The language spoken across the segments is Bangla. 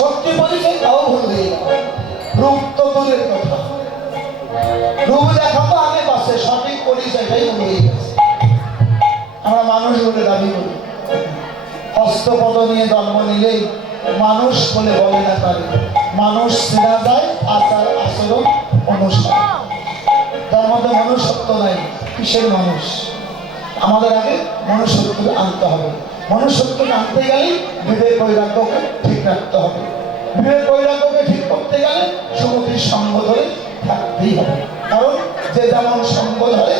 সত্যি পরিচয় তাও ভুল হয়ে গেল। রূপ তো দূরের কথা, রূপ দেখা তো আগে পাশে, সঠিক পরিচয়টাই ভুল হয়ে গেছে। আমরা মানুষ বলে দাবি করি, হস্তপদ নিয়ে জন্ম নিলেই মানুষ বলে বলে না পারে। মানুষ চেনা যায় আচার আচরণ অনুষ্ঠান, তার মধ্যে মনুষ্যত্ব নাই। কিসের মানুষ? আমাদের আগে মনুষ্যত্ব আনতে হবে। মনুষ্যত্বকে আনতে গেলে বিবেক বৈরাগ্যকে ঠিক রাখতে হবে। বিবেক বৈরাগ্যকে ঠিক করতে গেলে সুমতির সঙ্গ ধরে থাকতেই হবে। কারণ যে যেমন সঙ্গ ধরে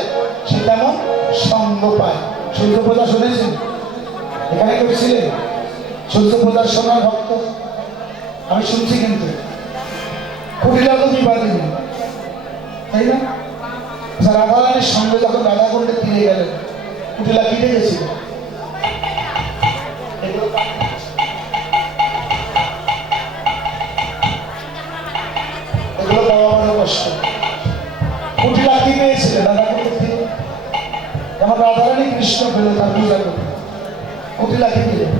সে তেমন সঙ্গ পায়। সূর্য পূজা শুনেছেন? এখানে কেউ ছিলেন সূর্য পূজার সোনার ভক্ত? আমি শুনছি, কিন্তু কুটিলা তো বিবাদিনী, তাই না? রাধারানীর সঙ্গে যখন রাধা কুণ্ডে ফিরে গেলেন, কুটিলা কি দেখেছিল? এগুলো পাওয়া বড় কষ্ট। কুটিলা কি পেয়েছিলেন রাধা কুণ্ডে ফিরে? যেমন রাধারানী কৃষ্ণ পেল তার পূজা করতে, কুটিলা কি পেলেন?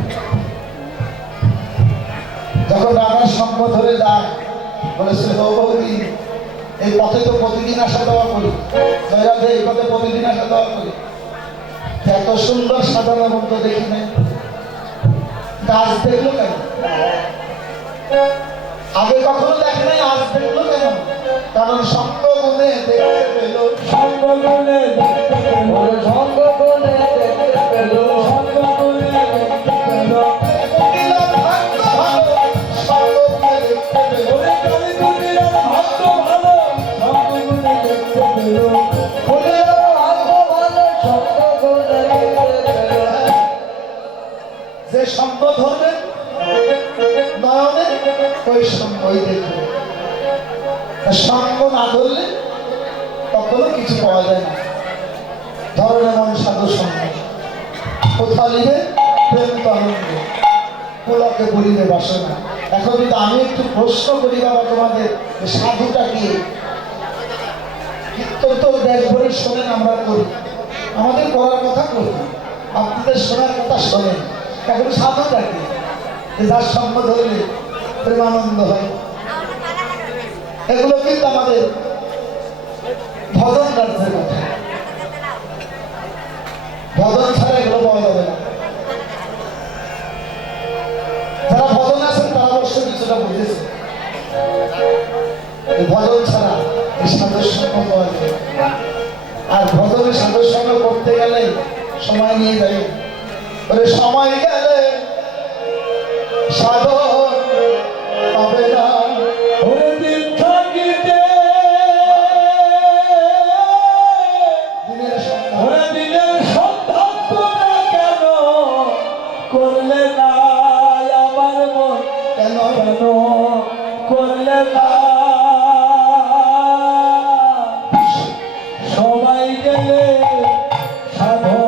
যখন রাধার সঙ্গ ধরে যায়, বলেছিল ও বৌদি, এই পথে তো প্রতিদিন আসা দেওয়া করি, জয়রাধে এই পথে প্রতিদিন আসা দেওয়া করি, এত সুন্দর সাজানো মন্ত্র দেখি নাই। গাছ দেখলো কেন? আগে কখনো দেখে নাই, আজ দেখলো কেন? কারণ সঙ্গ গুণে দেখতে পেল, সঙ্গ গুণে দেখতে পেল, সঙ্গ গুণে দেখতে পেল, সঙ্গ গুণে দেখতে পেল। যে সঙ্গ ধরবে নয়নে ওই সঙ্গই দেখবে, সঙ্গ না ধরলে কখনো কিছু পাওয়া যায় না। ধরলে মন সাধু সঙ্গ কোথা লিবে প্রেম তরঙ্গ, পুলকে বলিবে বাসনা। এখন যদি আমি একটু প্রশ্ন করি বাবা তোমাদের, সাধুটা কি? কীর্তন তো দেশ ভরে শোনেন, আমরা করি, আমাদের করার কথা করি, আপনাদের শোনার কথা শোনেন। এখন সাধুটা কি? যার সঙ্গ ধরলে প্রেমানন্দ হয়। এগুলো কিন্তু আমাদের ভজন রাজ্যের কথা, ভজন ছাড়া এগুলো পাওয়া যাবে না। যারা ভজন আছেন তারা অবশ্য কিছুটা বুঝেছে, ভজন ছাড়া এই সাধুর সঙ্গ পাওয়া যাবে। আর ভজনের সাধুর সঙ্গ করতে গেলে সময় নিয়ে যাবে, সময় গেলে সাধন হবে না। করলে না আমার মন, কেন কেন করলে না? সবাই গেলে সাধন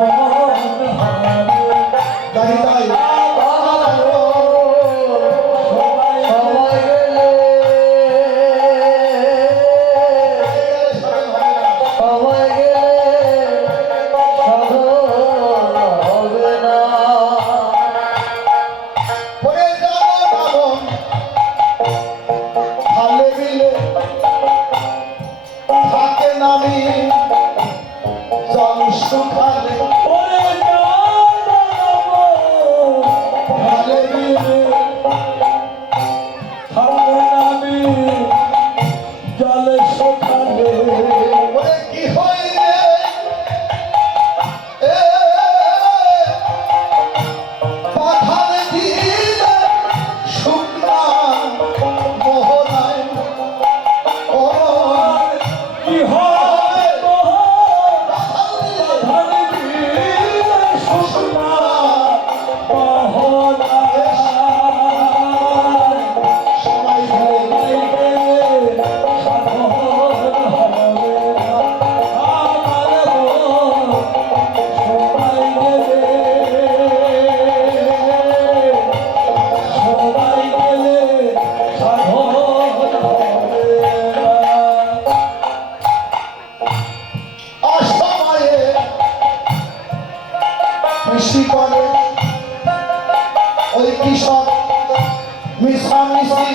মিশামিশি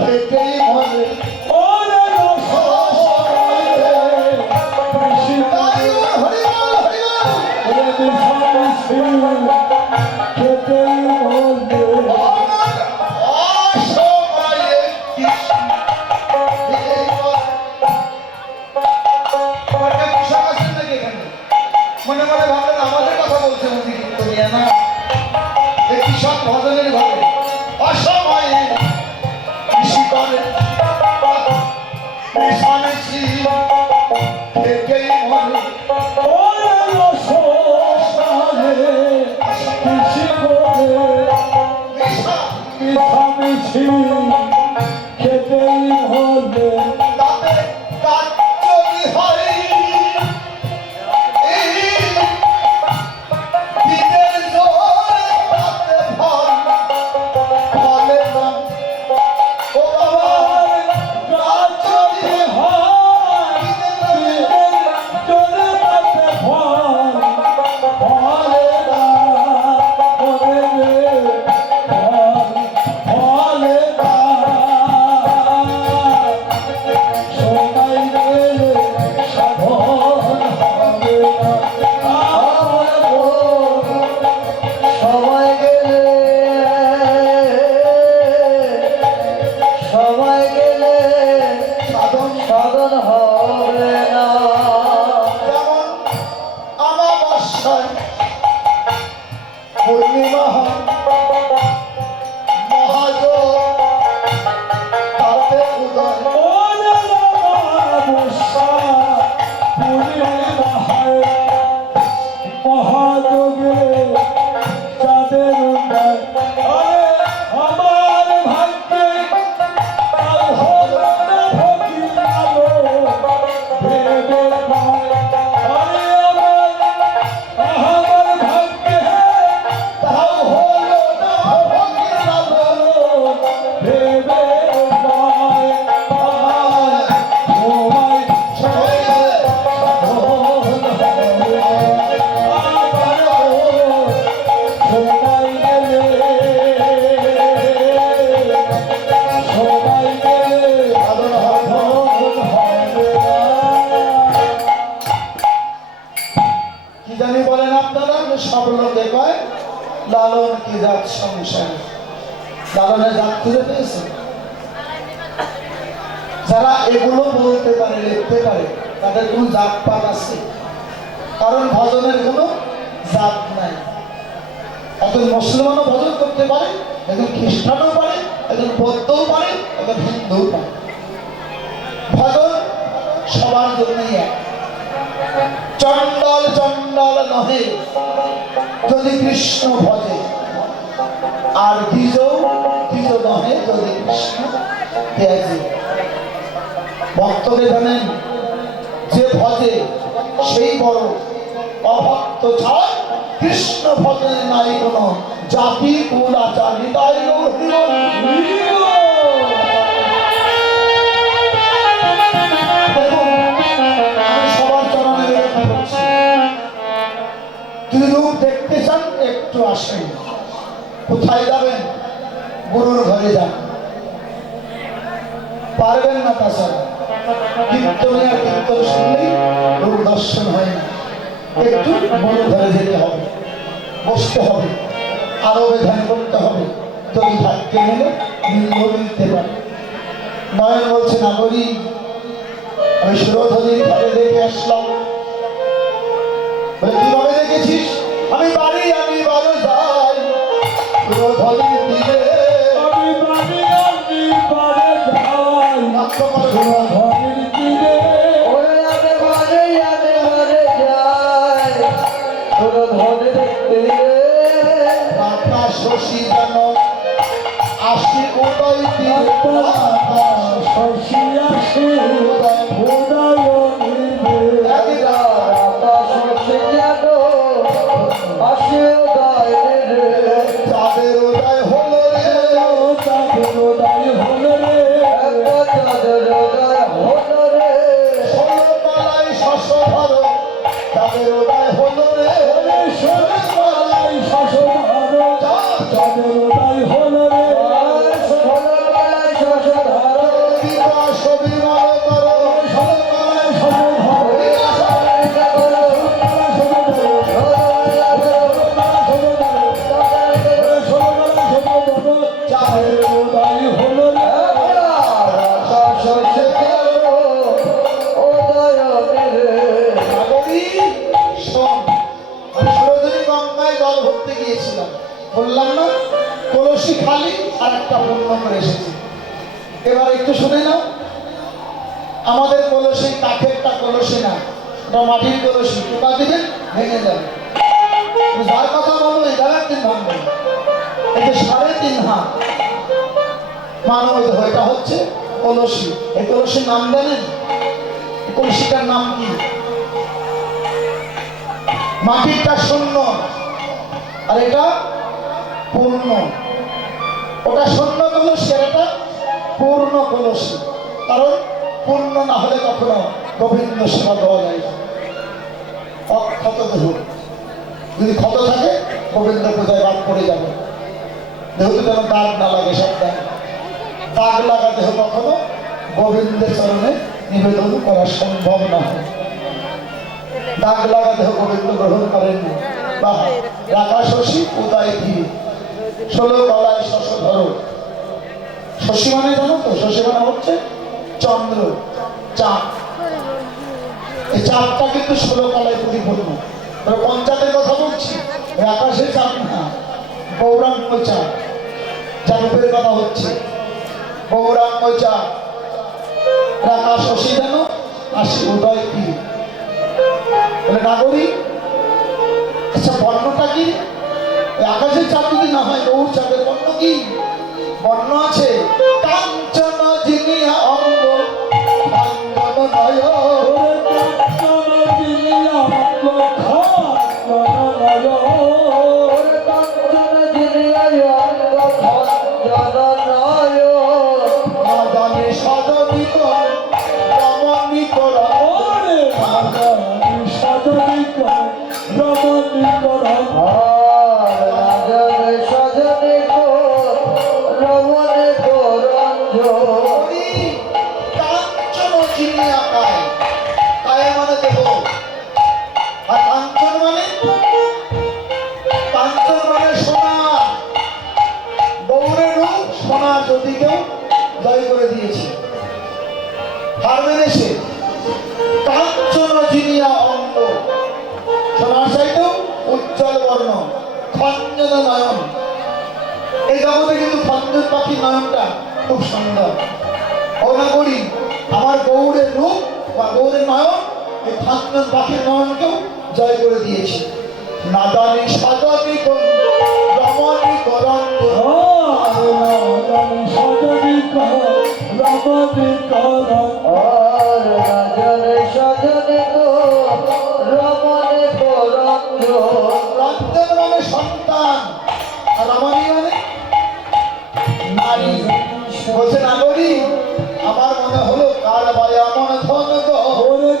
খেতেই মরে ওরে রসমালাই হরিবল হরিবল ওরে মিশামিশি খেতেই মরবে অসময়ে কৃষ্ণ খেতেই মরে। আমার কেউ কৃষক আছেন নাকি এখানে? মনে মনে ভাবলেন আমাদের কথা বলছে মুদি করিয়া না, এই কৃষক ভজনের ভাবে অসময়ে কৃষি করে মিশামিশি খেতেই মরে। ওরে রসমালাই কৃষি করে মিশা মিশামিশি খেতেই মরবে তাতে কাচ্চি হয় এই দিনের জোরে তাতে ফল ফলে না ও বাবা গাছটি হয় চলে তাতে ফল ফলে না ওরে রে ফলে না সবাই গেলে সাধন হবে না আমার মন সবাই গেলে সাধন সাধন হবে না। যেমন আমাবস্যায় পূর্ণিমা হয় মহাযোগ তাতে উদয় ওরে রামা পূর্ণিমায় মহাযোগে চাঁদের উদয় আরে আমার ভাগ্যে কাল হলো না ফকির আলো ভেবে পায় আরে আমার ভাগ্যে তাও হলো না ভক্তির আলো ভেবে পায় সবাই সবাই গেলে সাধন হবে না। কি জানি বলেন আপনারা? সব লোকে কয় লালন কি জাত সংসার, লালনের জাত খুঁজে পেয়েছেন? যারা এগুলো বলতে পারে লিখতে পারে তাদের কোনো জাত পাত আছে? কারণ ভজনের কোনো জাত নাই। একজন মুসলমানও ভজন করতে পারে, একজন খ্রিস্টানও পারে, একজন বৌদ্ধও পারে, একজন হিন্দুও পারে। ভজন সবার জন্যই এক। চণ্ডাল চণ্ডাল নহে যদি কৃষ্ণ ভজে, আর দ্বিজ দ্বিজ নহে যদি কৃষ্ণ ত্যাজে। ভক্তকে জানেন যে ভজে সেই বড়, অভক্ত ছাড় কৃষ্ণ ভজনে নাই কোনো জাতি কুল আচার হৃদয় সবার চরণে বিরক্ত করছি। যদি রূপ দেখতে চান একটু আসেন। কোথায় যাবেন? গুরুর ঘরে যান। পারবেন না তাছাড়া কীর্তনে আর কীর্তন শুনলেই রূপ দর্শন হয় না। একটু গুরুর ঘরে যেতে হবে, বসতে হবে, আরো ধ্যান করতে হবে, তবে থাকতে গেলে লিঙ্গ মিলতে পারে। নয়ন বলছে না করি, আমি সুরধনির ঘরে দেখে আসলাম। বলে, কিভাবে দেখেছিস? আমি বাড়ি বারো যাই সুরধনির দিকে নাট্য করে শোনা। ওরে আনে ঘরে যায় তোর ধরে তীরে। রাতা শশী যেন আসি উদয় তীরে, শশী আসে উদয় রাতা শশী যেন আসে উদয় রে। চাঁদের উদয় হলো রে, চাঁদের উদয় হলো রে চাঁদের উদয় হলো রে। ষোলো তলায় শশধর চাঁদের উদয় হলো রে, চাঁদের উদয় হলো কলসি খালি আর একটা পূর্ণ করে এসেছি। এবার একটু শুনে নাও, আমাদের কলসি কাঠেরটা কলসি না, এটা মাটির কলসি। টোকা দিবেন ভেঙে যাবে। যার কথা বলবো এই জায়গার দিন ভাঙবে। এই যে 3.5 হাত মানব দেহ, এটা হচ্ছে কলসি। এই কলসির নাম জানেন? এই কলসিটার নাম কি? মাটিরটা শূন্য আর এটা পূর্ণ। ওটা শূন্য কলসি আর এটা পূর্ণ কলসি। কারণ পূর্ণ না হলে কখনো গোবিন্দ সেবা দেওয়া যায় না। অক্ষত দেহ, যদি ক্ষত থাকে গোবিন্দ পূজায় বাদ পড়ে যাবে। দেহতে যেন দাগ না লাগে, সাবধান। দাগ লাগা দেহ কখনো গোবিন্দের চরণে নিবেদন করা সম্ভব না। দাগ লাগা দেহ গোবিন্দ গ্রহণ করেননি। বা রাখা শশী উদয় ধীর 16 কলায় শশ ধরো। শশী মানে জানো তো? শশী মানে হচ্ছে চন্দ্র, চাঁদ। এই চাঁদটা কিন্তু 16 কলায় পরিপূর্ণ। পঞ্চায়েতের কথা বলছি, আকাশের চাঁদ না, গৌরাঙ্গ চাঁদ। চাঁদের কথা হচ্ছে গৌরাঙ্গ চাঁদ। রাখা শশী যেন আসি উদয় ধীর। বলে নাগরিক, আচ্ছা বর্ণটা কি? আকাশের চাঁদ যদি না হয় গৌর চাঁদের বর্ণ কি? বর্ণ আছে কাঞ্চন জিনিয়া অঙ্গ অঙ্গন নয়। যদি কেউ জয় করে দিয়েছে হার মেনেছে। কাঞ্চন জিনিয়া অঙ্গ, সোনার চাইতেও উজ্জ্বল বর্ণ, খঞ্জন নয়ন। এই জগতে কিন্তু খঞ্জন পাখির নয়নটা খুব সুন্দর। ও না করি আমার গৌরের রূপ বা গৌরের নয়ন এই খঞ্জন পাখির নয়নকেও জয় করে দিয়েছে। না জানি সাজানি কোন রমণী করঞ্জ সন্তান, রমণী মানে নারী। বলছে নাগরী, আমার মনে হলো কার বায় এমন ধন গো,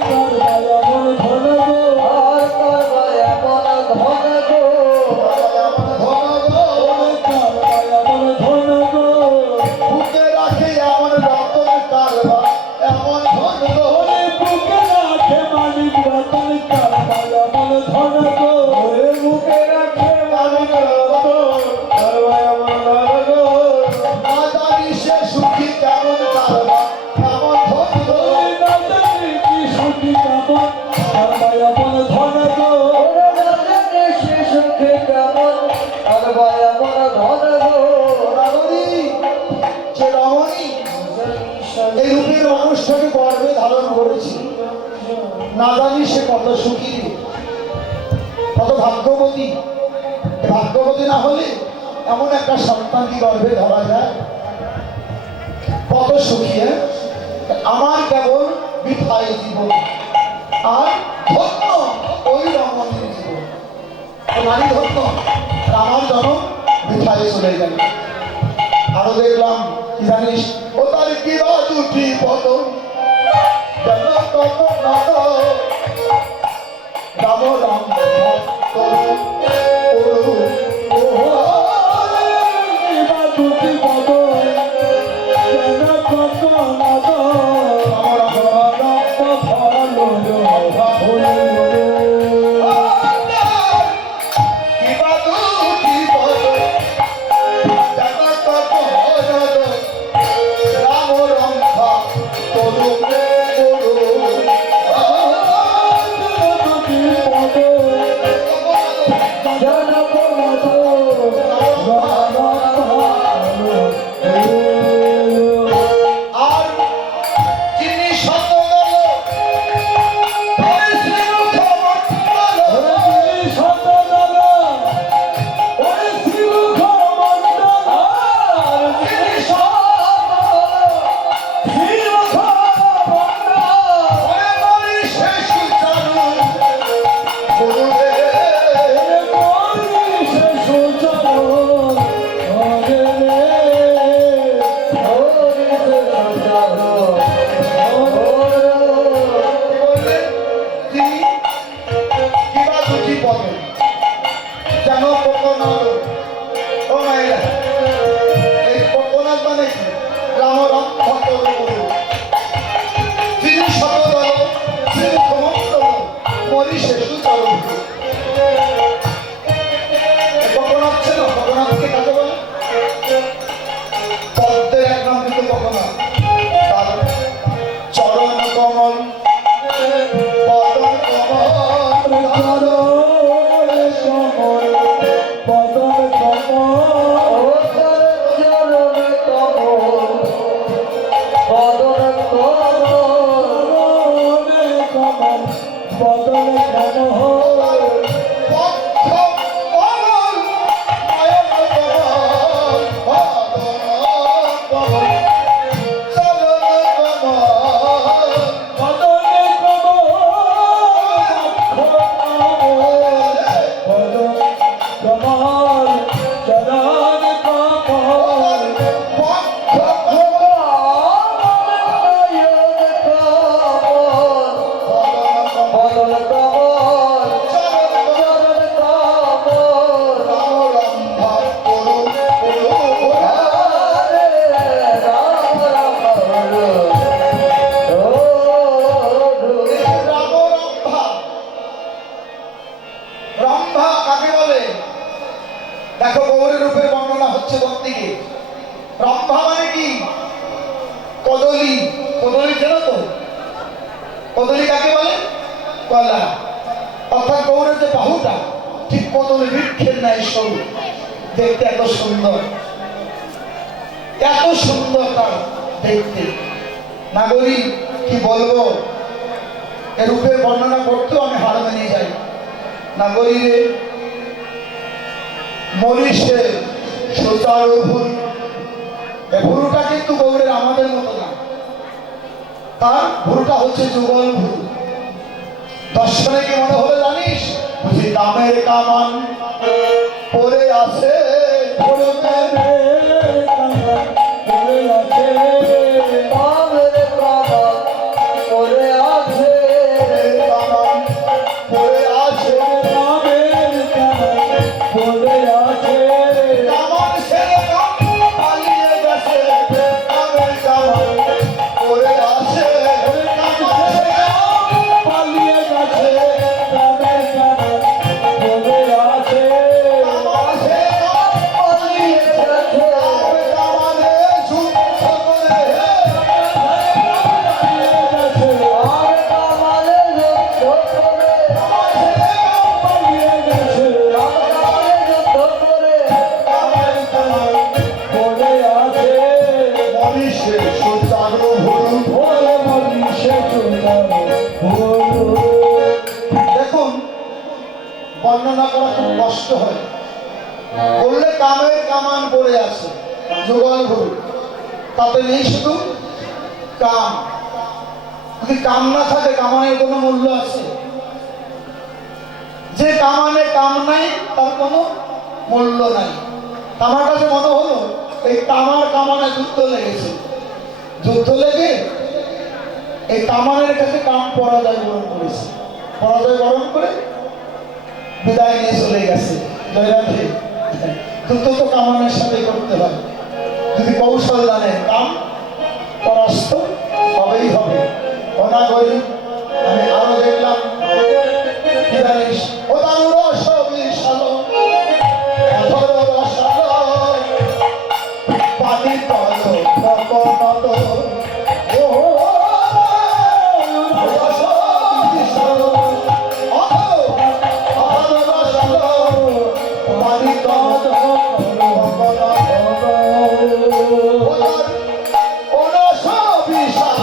কার বায় এমন ধন গো, আর কার বায় এমন ধন গো, এমন ধন গো, কার বায় এমন ধন গো, বুকে রাখে এমন রতন, কার বায় এমন ধন গো, বুকে রাখে মালিক রতন, কার বায় এমন ধন গো, বুকে রাখে মালিক রতন, কার বায় এমন ধন গো। না জানি সে সুখী কেমন, কার বায় এমন ধন গো, না জানি কি সুখী কেমন, কার বায় এমন ধন গো, না জানি সে সুখী কেমন, কার বায় এমন ধন গো। রাগরি সে রমণী এই রূপের মানুষটাকে গর্বে ধারণ করেছি। না জানি সে কত সুখী, কত ভাগ্যবতী। ভাগ্যবতী না হলে এমন একটা সন্তানকে গর্ভে ধরা যায়, কত সুখী। আমার কেবল বৃথায় জীবন, আর ধন্য ওই রমণীর জীবন। নারী ধন্য, আর আমার জন্ম বৃথায় চলে গেল। আরো দেখলাম কি জানিস, ও তার কি দুটি পদ যেন কত নদ রাম রাম ভক্ত দুটি পদ যেন কত নদ আমার রক্ত ফল কিবা দুটি পদ যেন কত নদ রাম রাম ভক্ত শঙ্খা মানে কি? কদলী। কদলী চেনো তো? কদলী কাকে বলে? কলা। অর্থাৎ গৌরের যে বাহুটা ঠিক কদলী বৃক্ষের ন্যায় সরু, দেখতে এত সুন্দর, এত সুন্দর তার দেখতে। নাগরী কি বলবো, এর রূপের বর্ণনা করতেও আমি হার মেনে যাই। নাগরীরে মরিষে সোচারু ভুরু, এই ভুরুটা কিন্তু গৌরের আমাদের মতো না, তার ভুরুটা হচ্ছে যুগল ভুরু। দর্শনে কি মনে হবে জানিস? বুঝি দামের কামান পরে আছে, আমার বাবা পরে আছে কামান পরে আছে, কামান ছেড়ে কাম পালিয়ে গেছে, দামের কামান পরে আছে, কামান ছেড়ে কামান ছেড়ে কাম পালিয়ে গেছে, কামানে যুদ্ধ করে আর কামালে যুদ্ধ করে কামান ছেড়ে কাম পালিয়ে গেছে, কামালে যুদ্ধ করে দামের কামান মরিষে সোচারু ভুরু। দেখুন, বর্ণনা করা খুব কষ্ট হয়। বললে কামের কামান পড়ে আছে, যুগল ভুরু, তাতে নেই শুধু কাম। যদি কাম না থাকে কামানের কোনো মূল্য আছে? যে কামানে কাম নাই তার কোনো মূল্য নাই। আমার কাছে মনে হলো এই তামার কামানে যুদ্ধ লেগেছে, যুদ্ধ লেগে এই কামানের কাছে কাম পরাজয় বরণ করেছে, পরাজয় বরণ করে বিদায় নিয়ে চলে গেছে। জয়রাধে। যুদ্ধ তো কামানের সাথে করতে হয়, যদি কৌশল জানেন কাম পরাস্ত হবেই হবে। ওনা করি আমি আরো দেখলাম কি জানিস, ও তার রস বিশাল অধর রসাল পানি তল প্রকনত, ও রস বিশাল অধর রসাল পানি তল প্রকনত, ও রস বিশাল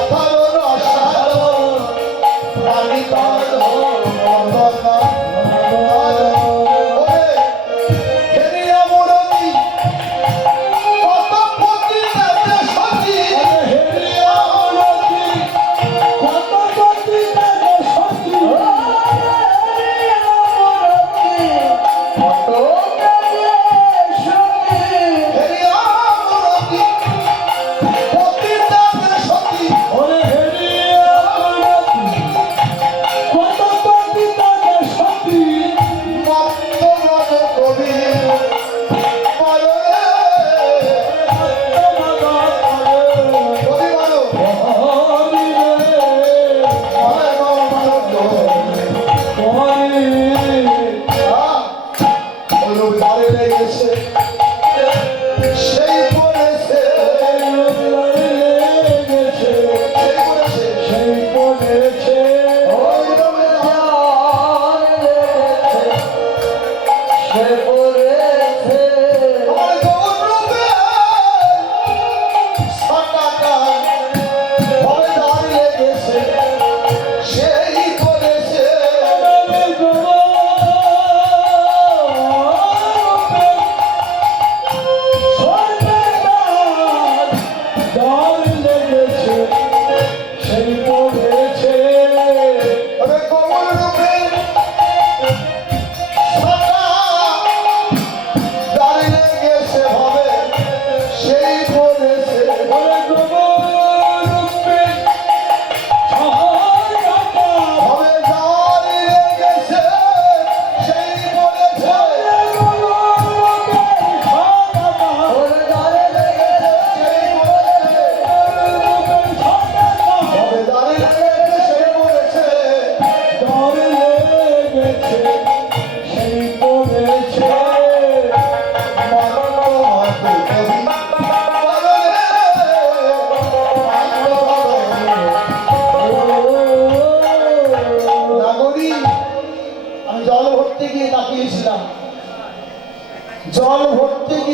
অধর রসাল পানি তল প্রকনত। ওরে হেরিয়া মুরতি কত পতি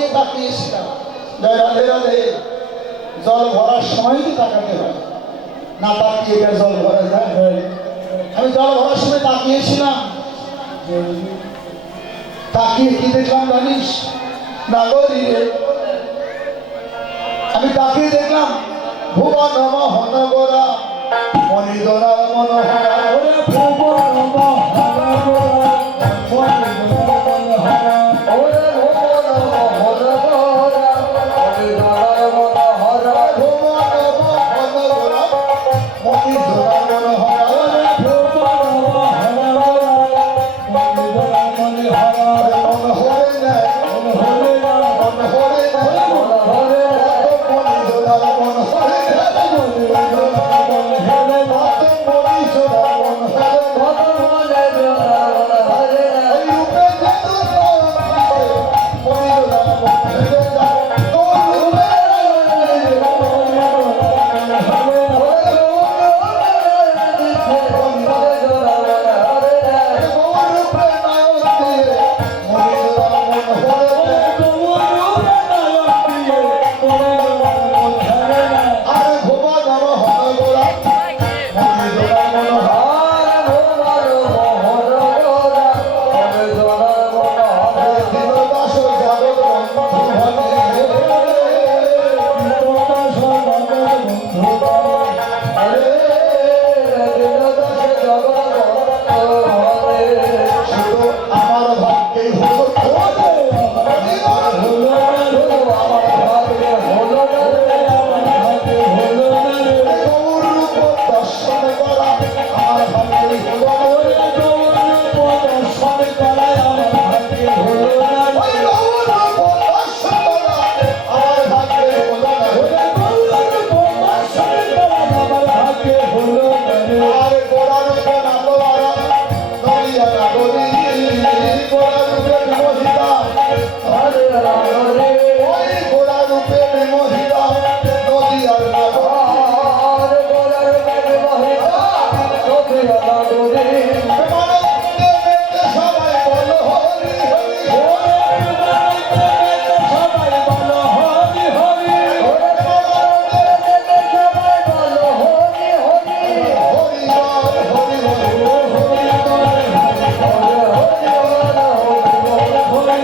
দিকে তাকিয়েছিলাম। জয় রাধে রাধে। জল ভরার সময় তো তাকাতে হয়, না তাকিয়ে এটার জল ভরা যায়? আমি জল ভরার সময় তাকিয়েছিলাম, তাকিয়ে কি দেখলাম জানিস? নাগরী রে, আমি তাকিয়ে দেখলাম ভুবন মোহন গোরা মণিদোরা মনোহরা। ওরে ভুবন মহারা মনে মনোহরা ওরে ভুবন মোহন গোরা মণিধর মনোহরা। ভুবন মোহন গোরা মণিদোরা মনোহরা। ওরে ভুবন মহারা মনে মনোহরা মন হরে নাই, মনোহরে মন হরে নাই, মনোহরে মণিদোরা মন হরে নাই, মনোহরে মণিদোরা মন হরে নাই। মনোহরে মনোহরে। এই রূপে যত মণিদোরা মন হরে নাই, তোর রূপে তোর রূপে নায়ক দিয়ে মণিদোরা মন হরে নাই। আর ভুবন মোহন গোরা মণিদোরা মনোহরা। দীনদাস জগৎ বন্ধু ভজে। শুধু আমার ভাগ্যেই হলো তোরে, আমার গৌর রূপ দর্শন করা আমার ভাগ্যেই হলো তোরে। ওই গৌর রূপ দর্শন করা আমার ভাগ্যেই হলো তোরে। আর গোড়া রূপে নাগরা নড়িয়া নাগরী, গোড়া রূপে বিমোহিতা, ওই গোড়া রূপে বিমোহিতা নদীয়ার নাগর। প্রেমানন্দে মেতে সবাই বলো হরি হরি, হরি বল হরি বল।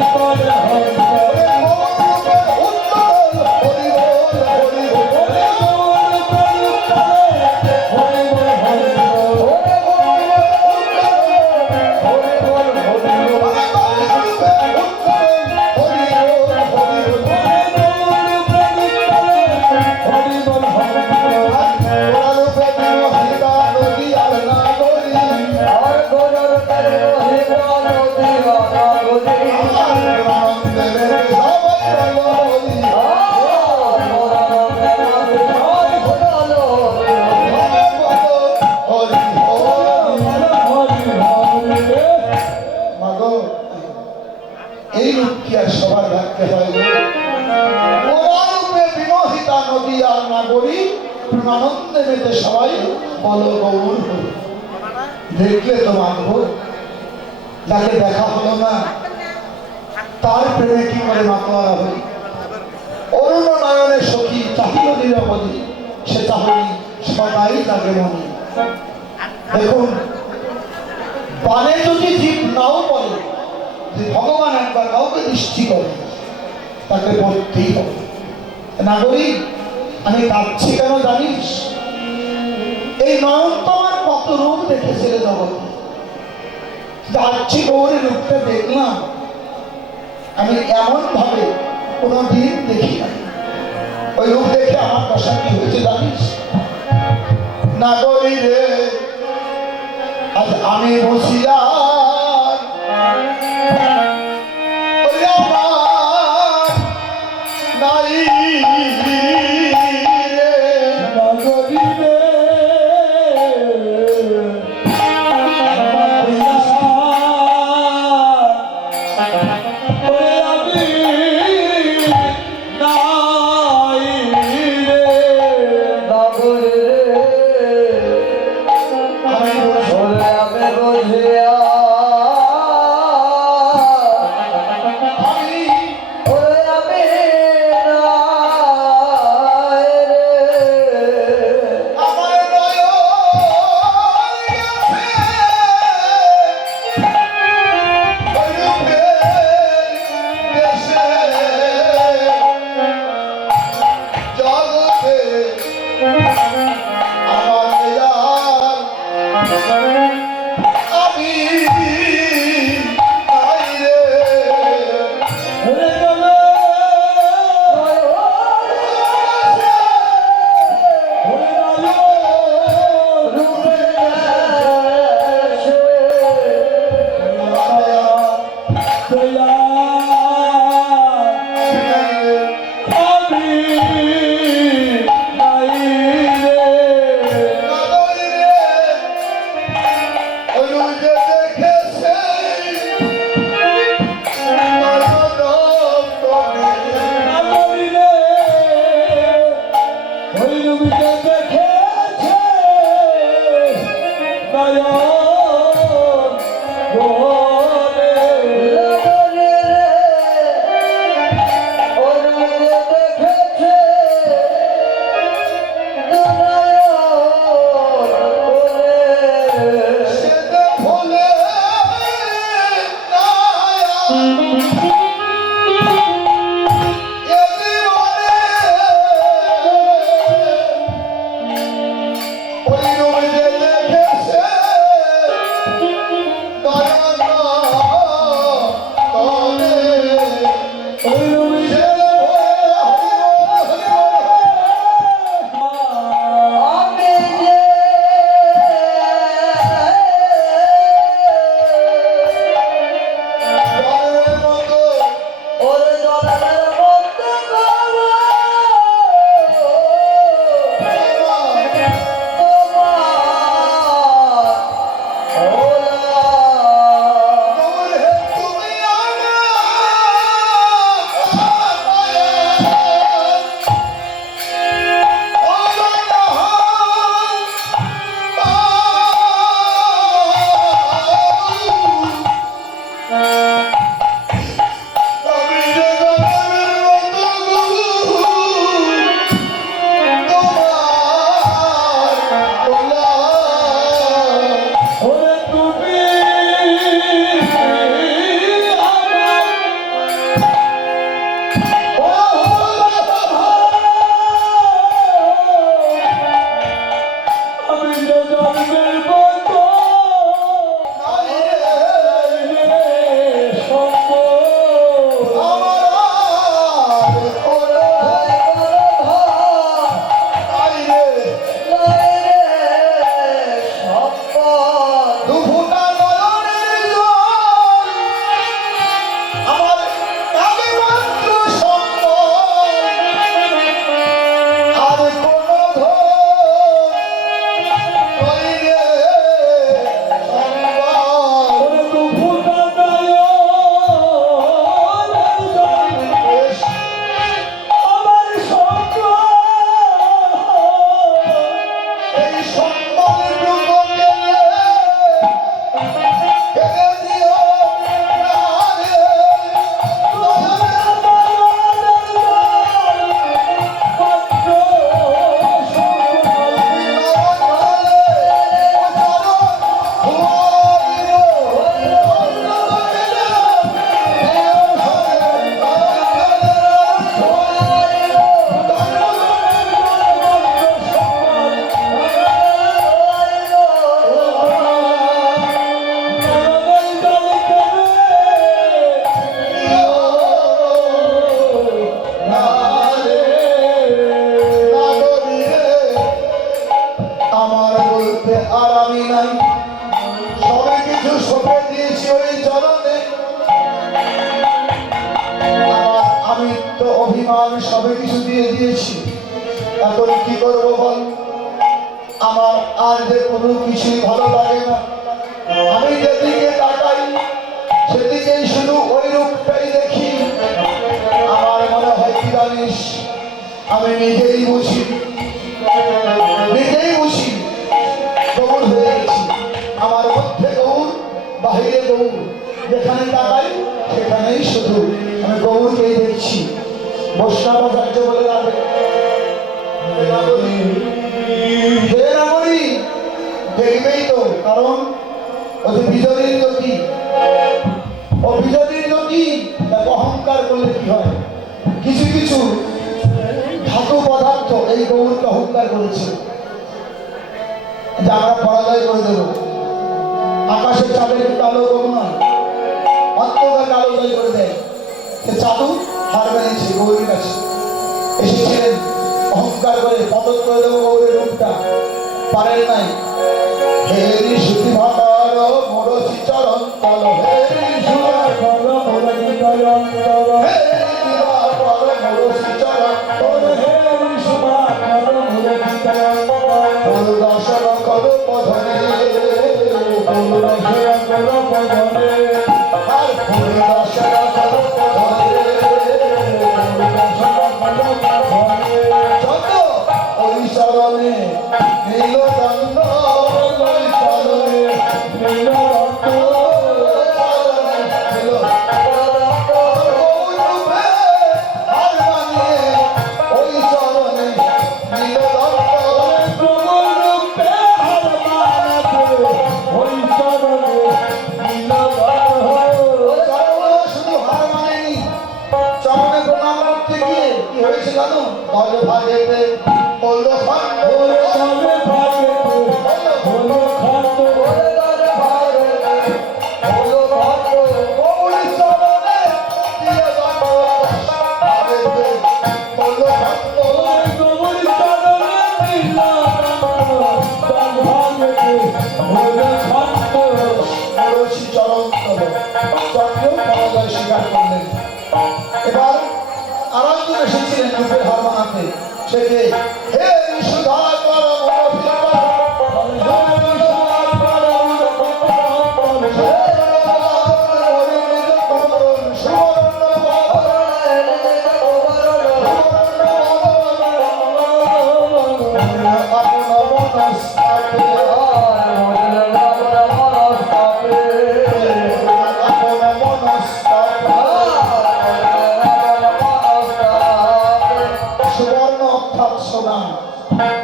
এই রূপ কি আর সবার রাখতে হয় গো? গোড়া রূপে বিমোহিতা নদী আর নাগরী, প্রেমানন্দে মেতে সবাই বলো গৌর হরি। দেখলে তো মানবো, যাকে দেখা হলো না তার প্রেমে কি করে মাতোয়ারা হই। অরুণ নয়নে সখী চাহিল নিরবধি, সে চাহনি সদাই লাগে মনে। দেখুন, পানে যদি জীব নাও বলে যে ভগবান একবার কাউকে দৃষ্টি করে তাকে বলতেই হবে। নাগরিক, আমি কাঁদছি কেন জানিস? এই নয়ন তোমার কত রূপ দেখেছিলে জগতে, যাচ্ছি গৌরের রূপটা দেখলাম আমি এমন ভাবে কোনোদিন দেখি নাই। ওই রূপ দেখে আমার দশা কি হয়েছে জানিস? নাগরী রে, আজ আমি বসিয়া নাই বুঝিয়া অভিমান সবে কিছু দিয়ে দিয়েছি, এখন কি করবো বল? আমার আর যে কোনো কিছুই ভালো লাগে না। আমি যেদিকে তাকাই সেদিকেই শুধু ওই রূপটাই দেখি। আমার মনে হয় কি জানিস, আমি নিজেই বুঝি গৌর হয়ে গেছি। আমার মধ্যে গৌর, বাহিরে গৌর, যেখানে তাকাই সেখানেই শুধু আমি গৌরকেই দেখছি। বৈষ্ণবাচার্য বলে যাবে দেখবেই তো, কারণ ওই বিজয়ীর গতি, ও বিজয়ীর গতি অহংকার করলে কি হয়? কিছু কিছু ধাতু পদার্থ এই গৌরকে অহংকার করেছে যে আমরা পরাজয় করে দেব। আকাশের চাঁদের কালো গৌ নয়, অন্তকে কালো জয় করে দেয়। সে চাঁদু হার মেনেছে গৌরীর কাছে, এসেছিলেন অহংকার করে পতন করে দেবো গৌরের রূপটা, পারেন নাই। হে ঋষি ভাতার মোরসি চরণ তল, হে ঋষি ভাতার মোরসি চরণ তল, হে ঋষি ভাতার মোরসি চরণ তল, হে ঋষি ভাতার মোরসি চরণ তল। দর্শন করো পধনে, দর্শন করো পধনে, আর ফুল দর্শন করো পধনে, ওই চরণে নীল দণ্ড, ওই চরণে নীল দণ্ড, ওই চরণে নীল দণ্ড, ওই চরণে নীল দণ্ড। শুধু হার মানেনি, চরণে প্রণাম করতে গিয়ে কি হয়েছে জানো? দল ভাগেতে বলল খন্ড, দলে ভাগেতে বলল খন্ড, দলে ভাগেতে বলল খন্ড, গৌরী চরণে নীল দণ্ড, ভাগেতে বলল খন্ড, গৌরী চরণে নীল দণ্ড, ভাগেতে বলল খন্ড। মোরসি চরণ তল, চক্র পরাজয় স্বীকার করলেন। এবার আরেকজন এসেছিলেন রূপের হার মানাতে, সেকে হে সুধার পরম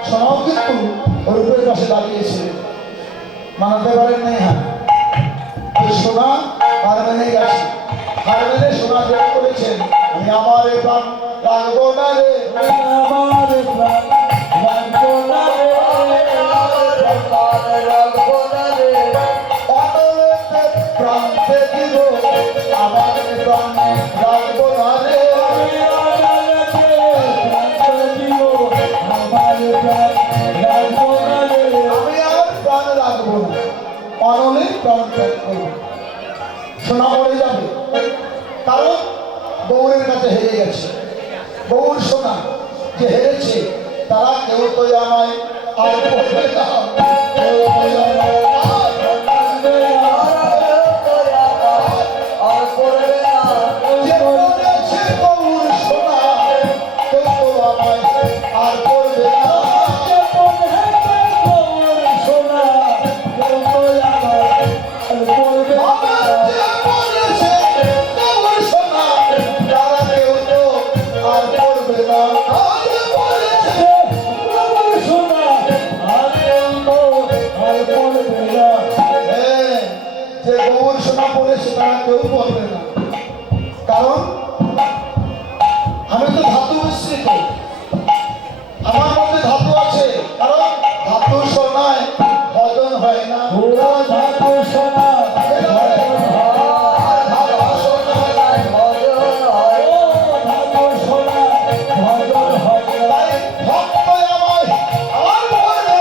সোনাও কিন্তু রূপের পাশে দাঁড়িয়েছে, মানাতে পারেন নাই। হ্যাঁ, ওই সোনা হার মেনে গেছে, হার মেনে সোনা জয় করেছেন। আমি আমার প্রাণ রাখবো না রে, আমার প্রাণ রাখবো না রে, রাখবো না রে, অনলেতে প্রাণতে দিব, আমার প্রাণ রাখবো না রে। প্রাণ ত্যাগ করবো, সোনা মরে যাবে। কারণ গৌরের কাছে হেরে গেছে। গৌর সোনা যে হেরেছে তারা কেউ তো আমায় আর করবে না, কেউ তো আমায় আর করবে না। আর করবে না। যে করেছে গৌর সোনা কেউ তো আমায় আর করবে না। আমার যে করেছে গৌর সোনা তারা কেউ তো আর করবে না। আর করেছে হ্যাঁ, যে গৌর সোনা পড়েছে তারা কেউ করবে না। কারণ আমি তো ধাতু মিশ্রিত, আমার মধ্যে ধাতু আছে। কারণ ধাতু সোনায় ভজন হয় না। আর ধাতু সোনায় ভজন হয়। তাই ভক্ত আমায় আর করবে না।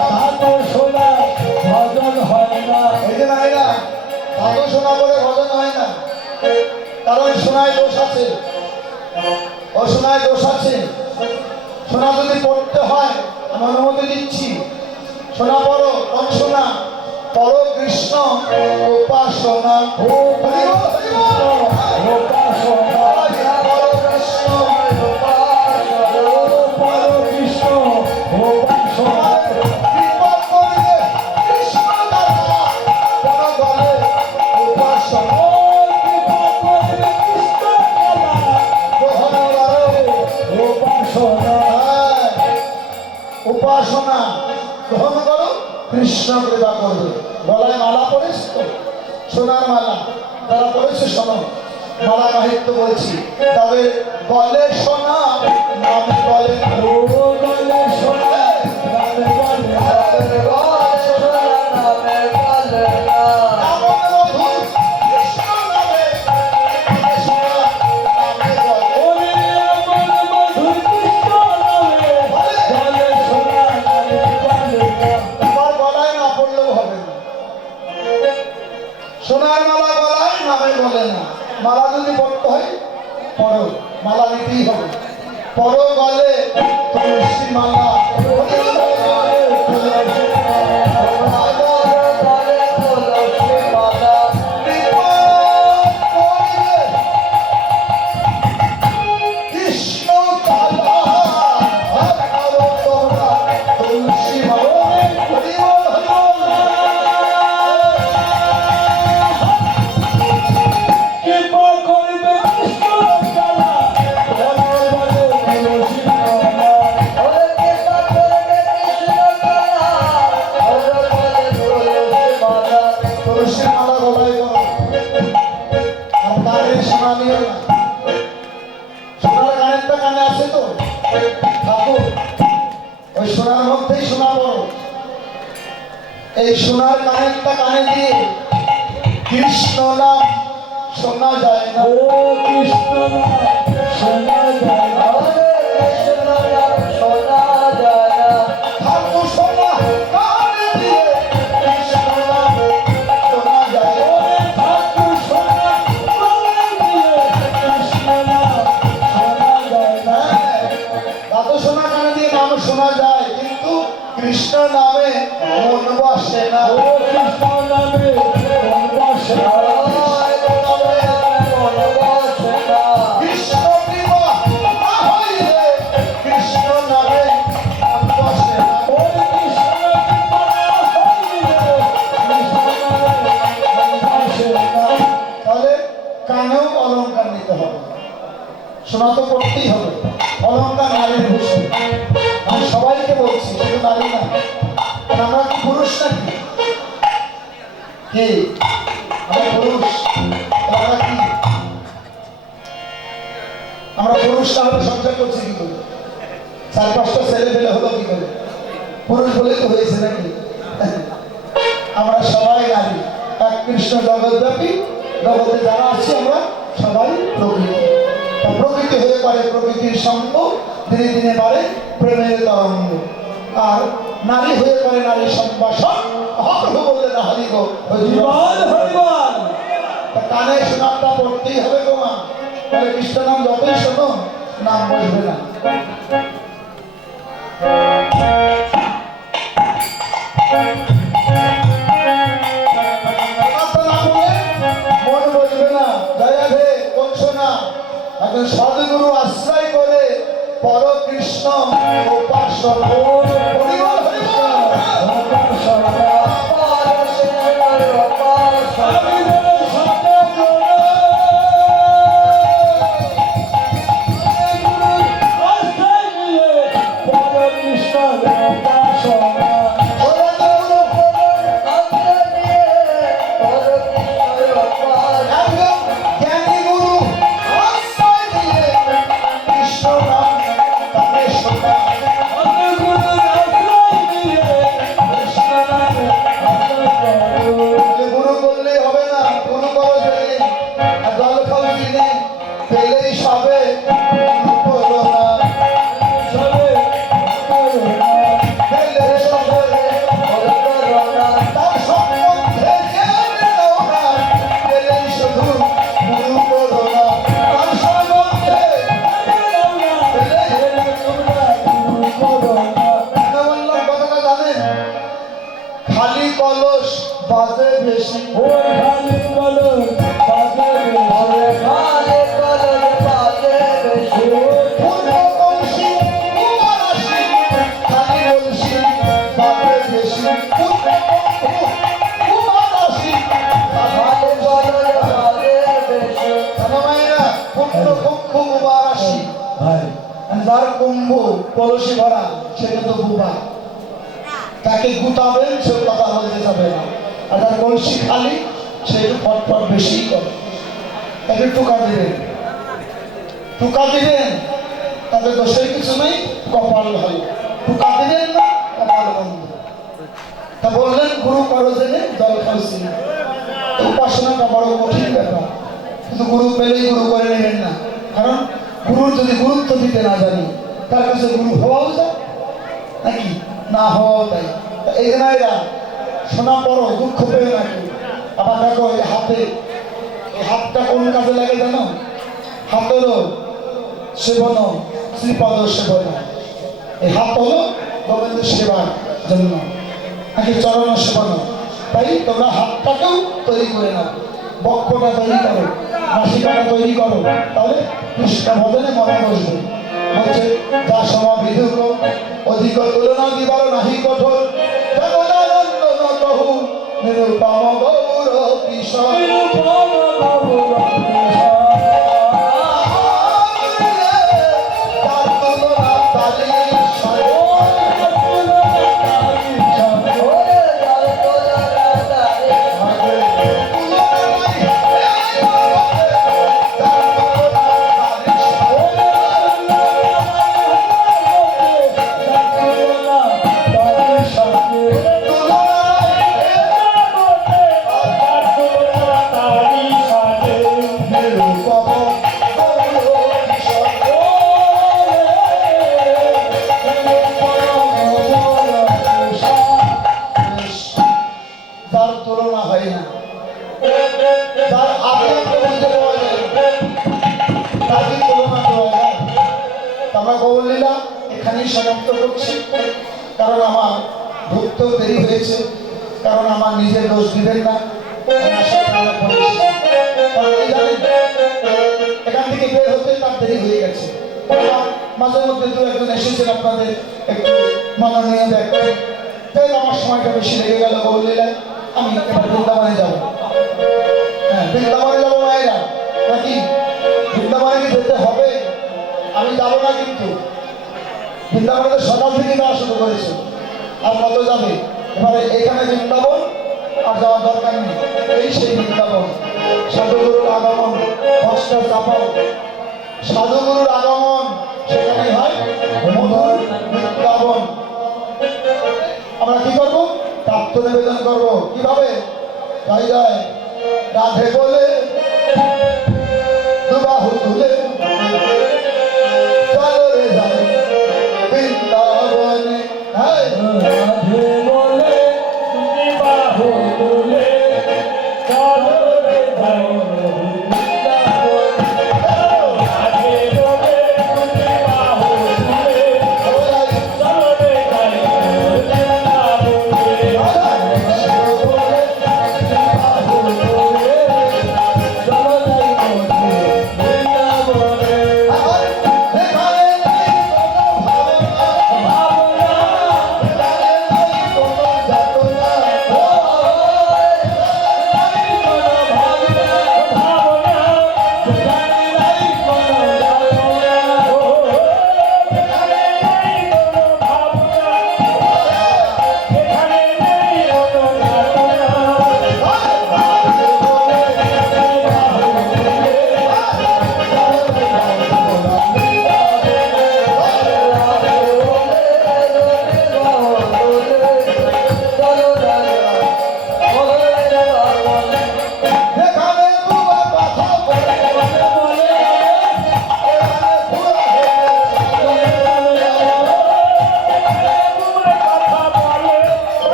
ধাতু সোনা ভজন হয় না। এই যে নাই না, ধাতু সোনা বলে ভজন হয় না। কারণ সোনায় দোষ আছে, ও সোনায় দোষ আছে। সোনা যদি পড়তে হয় আমি অনুমতি দিচ্ছি, সোনা পড়ো। কোন সোনা? পড়ো কৃষ্ণ উপাসনা। পড়ো কৃষ্ণ কৃপা করলে কৃষ্ণ দাদা কোন দলে উপাসনা গ্রহণ করো। হ্যাঁ, উপাসনা গ্রহণ করো, কৃষ্ণ কৃপা করবে। গলায় মালা পড়েছ তো, সোনার মালা তারা পড়েছে। শোনো, মালা মাহিত্য বলছি, তবে গলে সোনা নামে গলে এমন মধুর কৃষ্ণ নামে সোনা নামে গলে। তোমার গলায় না পড়লেও হবে না। সোনার মালা গলায় নামে বলে না। মালা যদি পড়তে হয় পড়ো, মালা নিতেই হবে। পড়ো গলে তুলসী মালা। কৃপা করিলে কৃষ্ণ কালা করো তোমরা তুলসী মালা। হরি বল, হরি বল। তুলসী মালা গলায় করো। আর কানের সোনা নিও না। সোনার কানেরটা কানে আছে তো, ঠাকুর ওই সোনার মধ্যেই সোনা বড়। এই সোনার কানেরটা কানে দিয়ে কৃষ্ণ নাম শোনা যায় না। ঠাকুর সোনা কানে দিয়ে কৃষ্ণ নাম শোনা যায় না। দাদু সোনা কানে দিয়ে নাম শোনা যায়, কিন্তু কৃষ্ণ নামে মন বসে না। কৃষ্ণ কৃপা না হইলে কৃষ্ণ নামে মন বসে না। তাহলে কানেও অলংকার নিতে হবে, সোনা তো করতেই হবে। অলংকার নারীর ভূষণ। আমি সবাইকে বলছি, শুধু নারী না। কারণ আমরা কি পুরুষ নাকি? কি আমরা পুরুষ? আমরা কি? আমরা পুরুষ না হলে সংসার করছি কি করে? 4-5টা ছেলে পেলে হলো কি করে? পুরুষ বলে তো হয়েছে নাকি? আমরা সবাই নারী, এক কৃষ্ণ জগৎব্যাপী। জগতে যারা আছি আমরা সবাই প্রকৃতি। প্রকৃতি হয়ে পারে প্রকৃতির সঙ্গ, ধীরে ধীরে বাড়ে প্রেমের তরঙ্গ। আর নারী হয়ে পারে নারীর সম্ভাষণ, মহাপ্রভু বললেন হরি গো হরিবল হরিবল। কানে শোনাটা পড়তেই হবে গো মা, তাহলে কৃষ্ণ নাম যতই শোনো নাম বসবে না। মন বসবে না, দয়া হে কোন শোনা। একজন সদ্গুরু আশ্রয় করে পর কৃষ্ণ উপাসন। হরিবল হরিবল। আমি বলে সত্য বলে আশ্রয় নিয়ে পর কৃষ্ণের উপাসনা। একদম জ্ঞানী গুরু আশ্রয় দিয়ে কৃষ্ণ নাম কানে শোনা। আমি গুরুর আশ্রয় নিয়ে কৃষ্ণ নামে ভজন করো। যে গুরু করলেই হবে না, গুরু করো জেনে আর জল খাও দিনে পেলেই সবে গুরু করো না। সবে করুণা। পেলে সবে তার সম্বন্ধে জেনে নাও না, পেলেই শুধু গুরু করো না। তার সম্বন্ধে কেন বললাম কথাটা জানেন? খালি কলস বাজে বেশি, পূর্ণ কলসি কুমার আসি, খালি কলসি বাজে বেশি, পূর্ণ কুমার আসি। কেন মায়েরা? পূর্ণ কক্ষ কুমার আসি, যার কুম্ভ কলসি ভরা সে কিন্তু বুবা, তাকে গুতাবেন সে কথা বলতে যাবে না। আর যার কলসি খালি সে একটু ফটফট বেশি করে, একটু টুকা দিবেন, টুকা দিবেন তাতে দোষের কিছু নেই, কপাল ভালো। টুকা দিবেন না, কপাল বন্ধ। তা বললেন গুরু করো জেনে জল খাওয়াছি না। উপাসনাটা বড় কঠিন ব্যাপার, কিন্তু গুরু পেলেই গুরু করে নেবেন না। কারণ গুরুর যদি গুরুত্ব দিতে না জানি, তার কাছে গুরু হওয়াও যায় নাকি না হওয়াও তাই। এই জন্য শোনা পড়ো, দুঃখ পেয়ে নাকি। আবার দেখো এই হাতে, এই হাতটা কোন কাজে লাগে জানো? হাতেরও সেবন শ্রীপদ সেবন। এই হাত হলো গোবিন্দ সেবার জন্য, নাকি চরণ সেবন। তাই তোমরা হাতটাকেও তৈরি করে নাও, বক্ষটা তৈরি করো, নাসিকাটা তৈরি করো, তাহলে কৃষ্ণ ভজনে মনে বসবে। বলছে যা সমাবিধুক অধিক তুলনা দিবার নাহি কঠোর, যেমন আনন্দ ন কহু নিরুপম গৌর কিশোর। তার তুলনা তালি সরে। তার তুলনা হয় না, তার আগে বুঝতে পাওয়া যায় না, তার কি তুলনা দেওয়া যায়? আমরা গৌরলীলা এখানেই সমাপ্ত করছি। কারণ আমার ঢুকতেও দেরি হয়েছে, কারণ আমার নিজের দোষ দিবেন না। আমি আশা করি অনেক পরে এসেছি। কারণ এই জানেন, এখান থেকে বের হতে তার দেরি হয়ে গেছে। আবার মাঝে মধ্যে দু একজন এসেছেন আপনাদের একটু মাননীয় ব্যক্তি, তাই আমার সময়টা বেশি লেগে গেল গৌরলীলায়। আমি এবার বৃন্দাবনে যাবো। হ্যাঁ, বৃন্দাবনে যাবো মায়েরা, নাকি বৃন্দাবনে কি যেতে হবে? আমি যাবো না, কিন্তু বৃন্দাবনে তো সকাল থেকে যাওয়া শুরু করেছে, আর কত যাবে? এবারে এখানে বৃন্দাবন আর যাওয়ার দরকার নেই, এই সেই বৃন্দাবন। সাধুগুরুর আগমন, ভক্সটা চাপাও, সাধুগুরুর আগমন সেখানে হয় মধুর বৃন্দাবন। আমরা কি করবো? প্রাপ্ত নিবেদন করবো। কিভাবে? জয় জয় রাধে বলে দুবাহু তুলে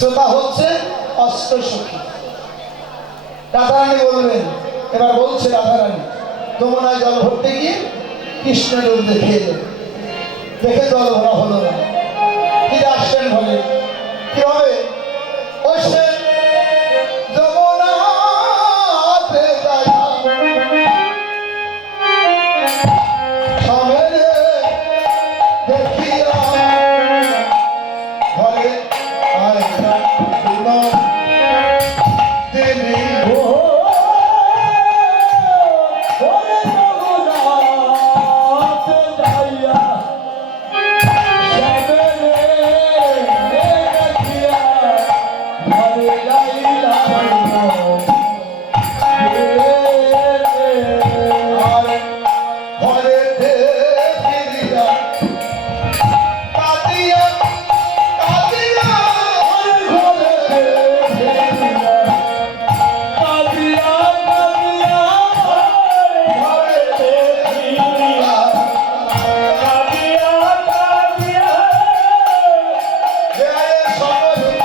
শ্রোতা হচ্ছে অষ্টসখী। রাধারানী বলবেন, এবার বলছে রাধারানী, যমুনায় জল ভরতে গিয়ে কৃষ্ণ রূপ দেখে এলেন, দেখে জল ভরা হলো না, ফিরে আসছেন বলে কি হবে? ওই সে যমুনাতে যায় সমেরে দেখিয়া ঘরে আয় না শুনো তিনি ঘরেতে ফিরিয়া কাঁদিয়া কাঁদিয়া ঘরেতে ফিরিয়া জয় সমরূপ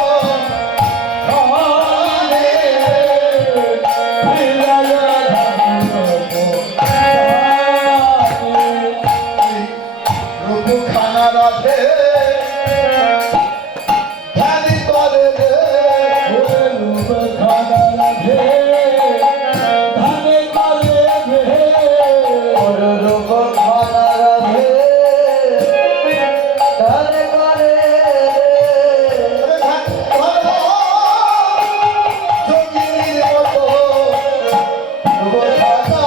রূপ খানা রাধে ধ্যানি করে রে রূপ খানা রাধে তারে করে যোগিনীর মতো রূপ খানা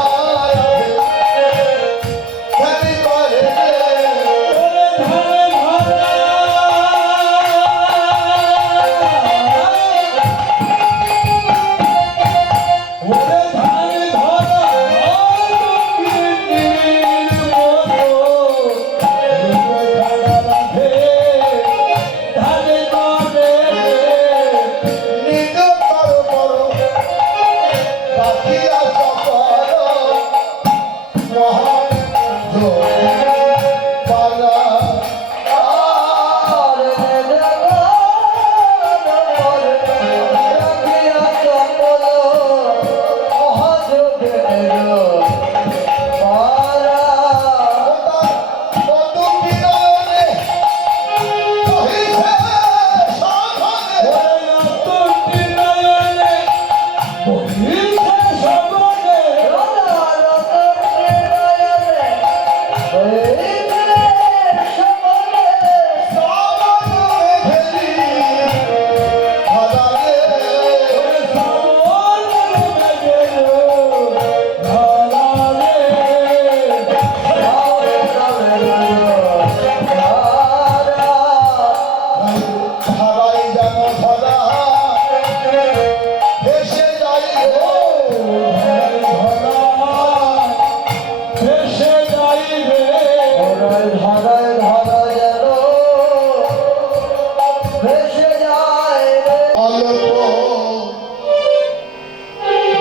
রাধে ধ্যানি করে রে নিজ কর কর রাখিয়া চকর মহান যোগী পালা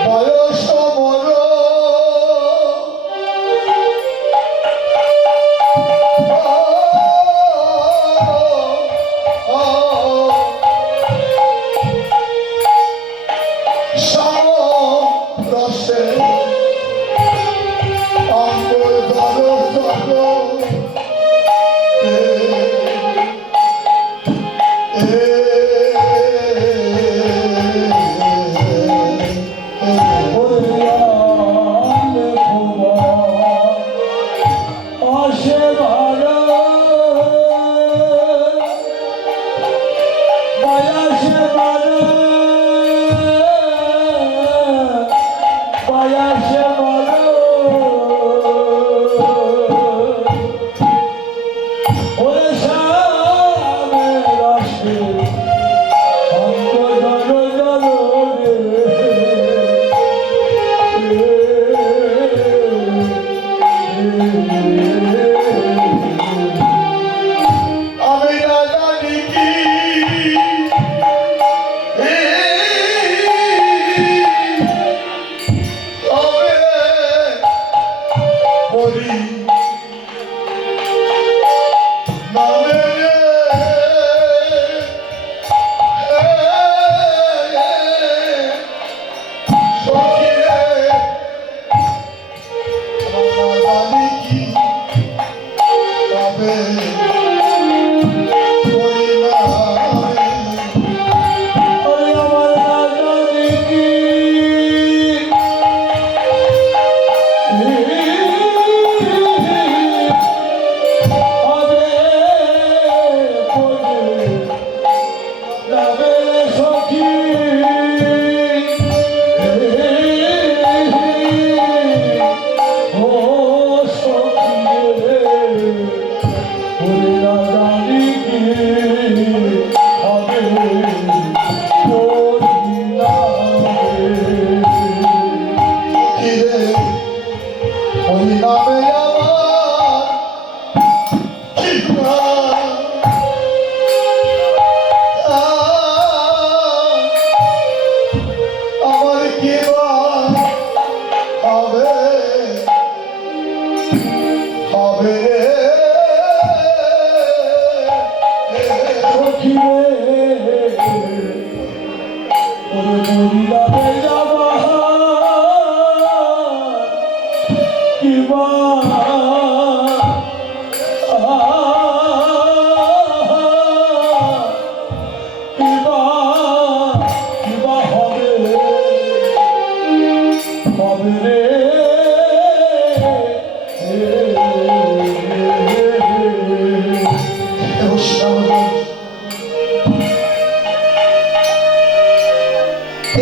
বয়স মর রসে অঙ্গল আমি না জানি কি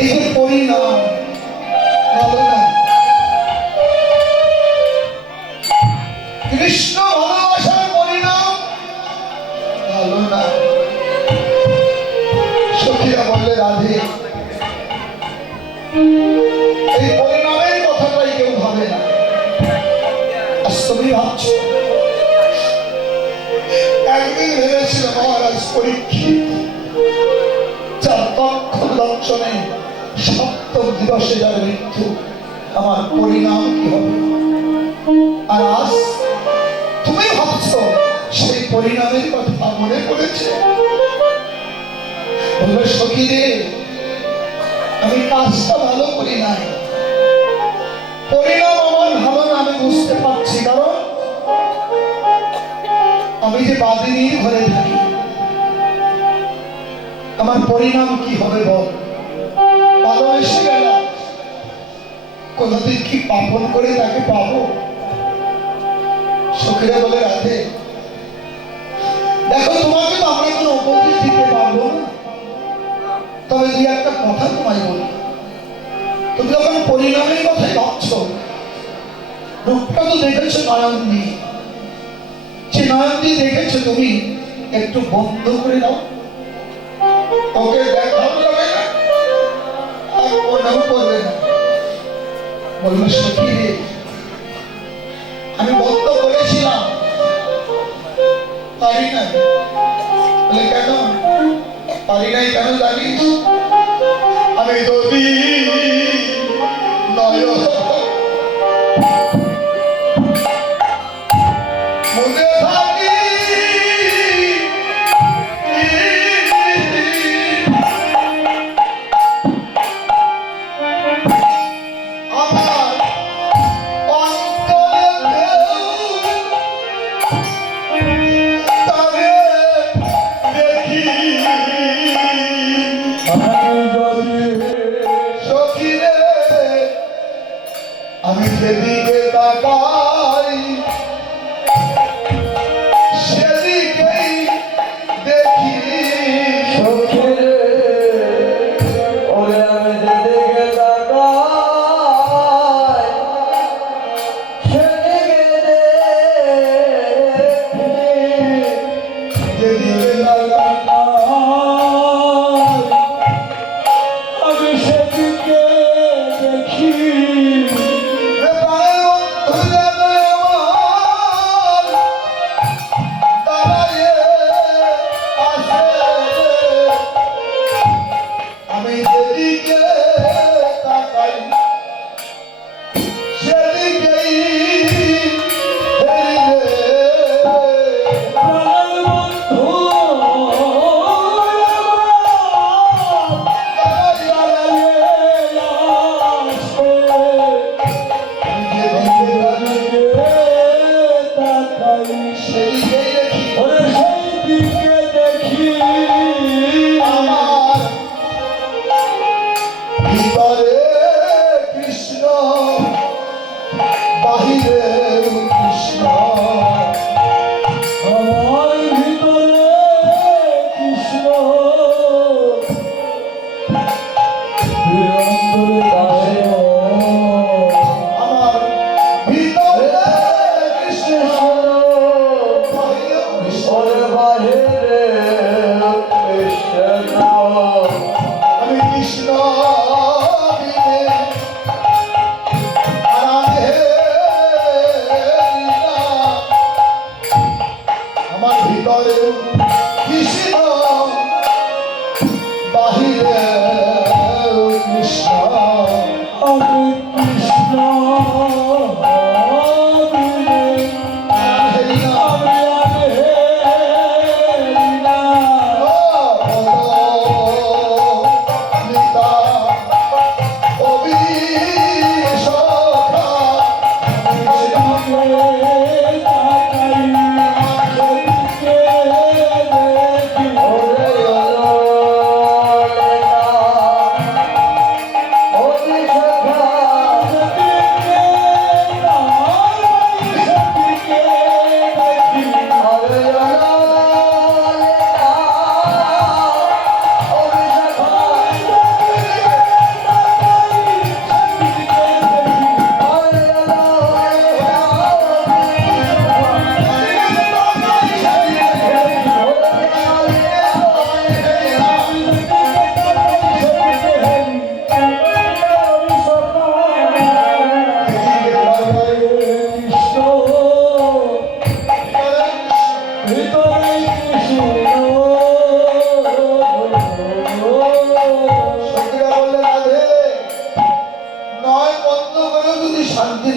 এই যে পরিণাম, ভালো না? কৃষ্ণ ভালোবাসার পরিণাম ভালো না। সখীরা বললে রাধে, এই পরিণামের কথাটাই কেউ ভাবে না। আজ তুমি ভাবছো, একদিন ভেবেছিল মহারাজ পরীক্ষিত যার তক্ষণ লক্ষণে সপ্তম দিবসে যার মৃত্যু, আমার পরিণাম কি হবে? আর আজ তুমি ভাবছো সেই পরিণামের কথা মনে পড়েছে। বললো সখী রে, আমি কাজটা ভালো করি নাই, পরিণাম আমার ভালো না আমি বুঝতে পারছি। কারণ আমি যে বাদিনীর ঘরে থাকি, আমার পরিণাম কি হবে বল? ভালোবেসে গেলাম, কোনদিন কি পাপন করে তাকে পাবো? সখীরা বলে রাধে, দেখো তোমাকে তো আমরা কোনো উপদেশ দিতে পারবো না, তবে দুই একটা কথা তোমায় বলি। তুমি যখন পরিণামের কথাই ভাবছো, রূপটা তো দেখেছো নয়নদী, যে নয়নদী দেখেছো তুমি, একটু বন্ধ করে দাও, ওকে দেখাও যাবে না, আর মনেও করবে না। বললো সখী রে, আমি বন্ধ করেছিলাম, পারি নাই। বলে কেন পারি নাই? কেন জানিস? আমি যদি নয় মনে থাকি, আমার অন্তরে তারে দেখি। আমি যদি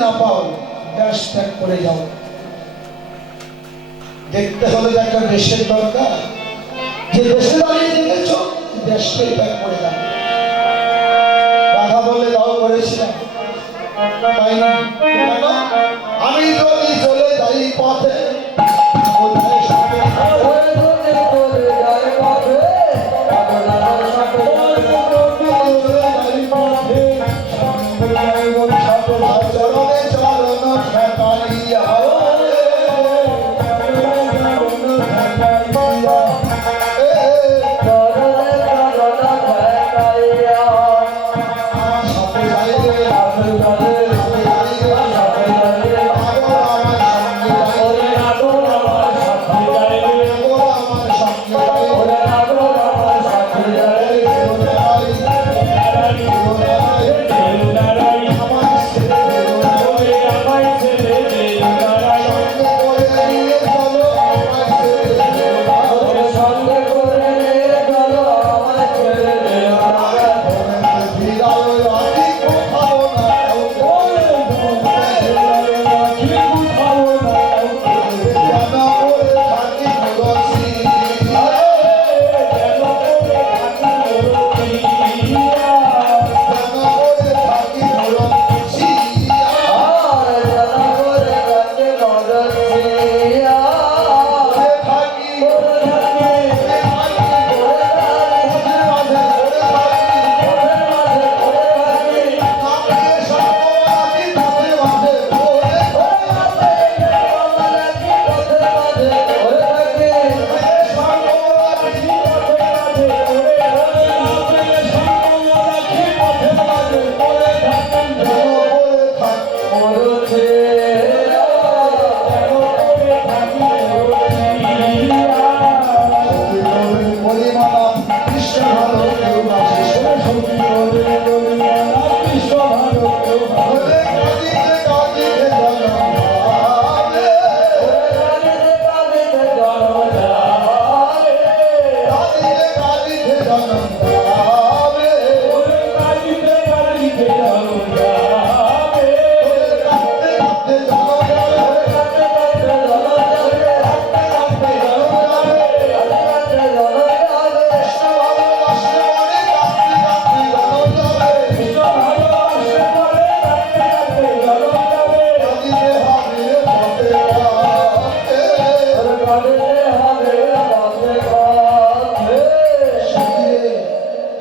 না পাও দেশ ত্যাগ করে যাও। দেখতে হলে যে একটা দেশের দরকার, যে দেশে দাঁড়িয়ে দেখেছ দেশকে ত্যাগ করে যাও। রাধা বলে দাও করেছিলাম, পাইনি। কেন? আমি যদি চলে যাই পথে কোথায় সাথে ওরে দুধে করে যায় পথে রাধার সাথে চরণে চরণ ঠেকাইয়া চরণে চরণ ঠেকাইয়া সাথে যাইবে সাথে যাবে সাথে যাবে ওরে আগুন আমার সাথে যাইবে ওরে আগুন আমার সাথে যাইবে নারাই ওরে আমায় ছেড়ে দে নারাই ওরে সঙ্গে করে নিয়ে চলো আমায় ছেড়ে দে নারায়। আর জানা করে রাখে মরছিয়া ওরে থাকি ওরে থাকি ওরে মাঝে ওরে থাকি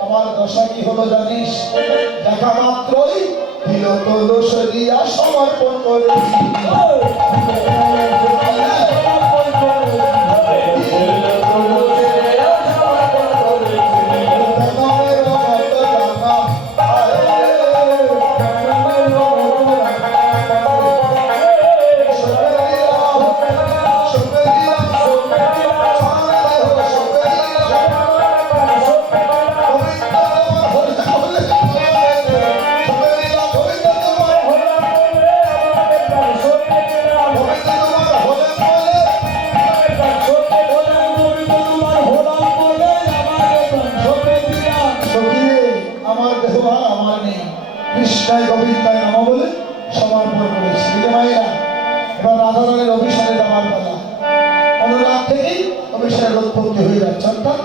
আমার দশা কি হলো জানিস? দেখা মাত্রই দিল তোলস দিয়া সমর্পণ করেছি। জনমের মতো জানা, আমার দেহ ভার আমার নেই, কৃষ্ণায় গোবিন্দায় নমঃ বলে সমর্পণ করেছি। এই যে মায়েরা, এবার রাধারানীর অভিসারে যাওয়ার কথা। অনুরাগ থেকেই অভিসারের উৎপত্তি হয়ে যাচ্ছে, অর্থাৎ